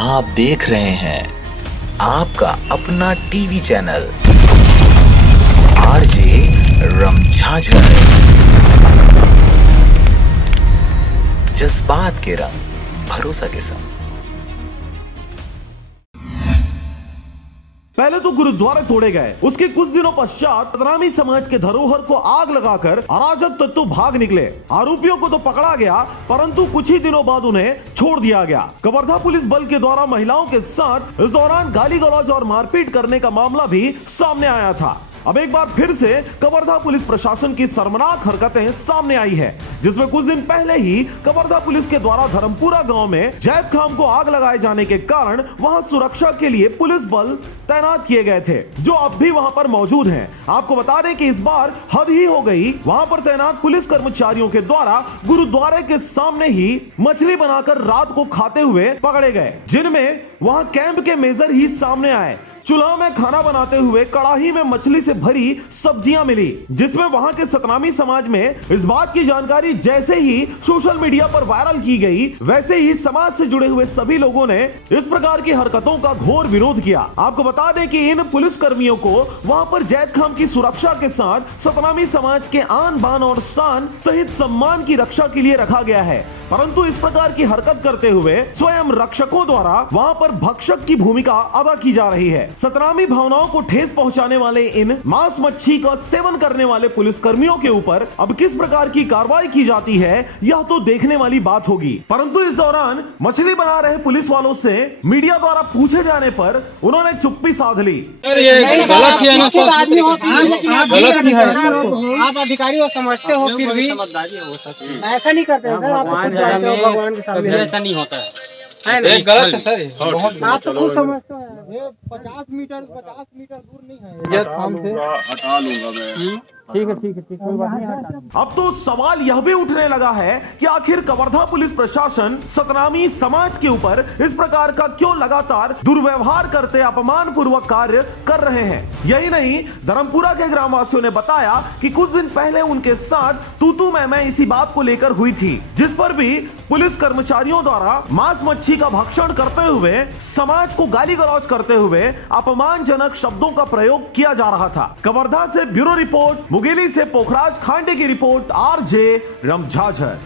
आप देख रहे हैं आपका अपना टीवी चैनल आरजे रमझाझर। जज्बात के रंग भरोसा के संग। पहले तो गुरुद्वारे तोड़े गए, उसके कुछ दिनों पश्चात सतनामी समाज के धरोहर को आग लगाकर अराजक तत्व भाग निकले। आरोपियों को तो पकड़ा गया, परंतु कुछ ही दिनों बाद उन्हें छोड़ दिया गया। कवर्धा पुलिस बल के द्वारा महिलाओं के साथ इस दौरान गाली गलौज और मारपीट करने का मामला भी सामने आया था। अब एक बार फिर से कवर्धा पुलिस प्रशासन की शर्मनाक हरकतें सामने आई है, जिसमें कुछ दिन पहले ही कवर्धा पुलिस के द्वारा धर्मपुरा गांव में जैत खाम को आग लगाए जाने के कारण वहां सुरक्षा के लिए पुलिस बल तैनात किए गए थे, जो अब भी वहां पर मौजूद हैं। आपको बता दें कि इस बार हद ही हो गई। वहां पर तैनात पुलिस कर्मचारियों के द्वारा गुरुद्वारे के सामने ही मछली बनाकर रात को खाते हुए पकड़े गए, जिनमें वहां कैंप के मेजर ही सामने आए। चूल्हा में खाना बनाते हुए कड़ाही में मछली से भरी सब्जियां मिली, जिसमें वहां के सतनामी समाज में इस बात की जानकारी जैसे ही सोशल मीडिया पर वायरल की गई, वैसे ही समाज से जुड़े हुए सभी लोगों ने इस प्रकार की हरकतों का घोर विरोध किया। आपको बता दें कि इन पुलिस कर्मियों को वहां पर जैत खाम की सुरक्षा के साथ सतनामी समाज के आन बान और शान सहित सम्मान की रक्षा के लिए रखा गया है, परंतु इस प्रकार की हरकत करते हुए स्वयं रक्षकों द्वारा वहां पर भक्षक की भूमिका अदा की जा रही है। सतनामी भावनाओं को ठेस पहुंचाने वाले इन मांस मच्छी का सेवन करने वाले पुलिस कर्मियों के ऊपर अब किस प्रकार की कार्रवाई की जाती है, यह तो देखने वाली बात होगी। परंतु इस दौरान मछली बना रहे पुलिस वालों से मीडिया द्वारा पूछे जाने पर उन्होंने चुप्पी साध ली। आप अधिकारी हो, समझते हो, फिर भी ऐसा नहीं करते हैं। भगवान के सामने ऐसा नहीं होता है। गलत है सर, आप तो खुद समझते हैं। 50 मीटर दूर नहीं है हमसे। हटा लूंगा मैं। ठीक है कोई बात नहीं। अब तो सवाल यह भी उठने लगा है कि आखिर कवर्धा पुलिस प्रशासन सतनामी समाज के ऊपर इस प्रकार का क्यों लगातार दुर्व्यवहार करते अपमान पूर्वक कार्य कर रहे हैं। यही नहीं, धर्मपुरा के ग्रामवासियों ने बताया कि कुछ दिन पहले उनके साथ तू मैं इसी बात को लेकर हुई थी, जिस पर भी पुलिस कर्मचारियों द्वारा मांस मच्छी का भक्षण करते हुए समाज को गाली गलौज करते हुए अपमानजनक शब्दों का प्रयोग किया जा रहा था। कवर्धा से ब्यूरो रिपोर्ट, मुगेली से पोखराज खांडे की रिपोर्ट, आरजे रमझाझर।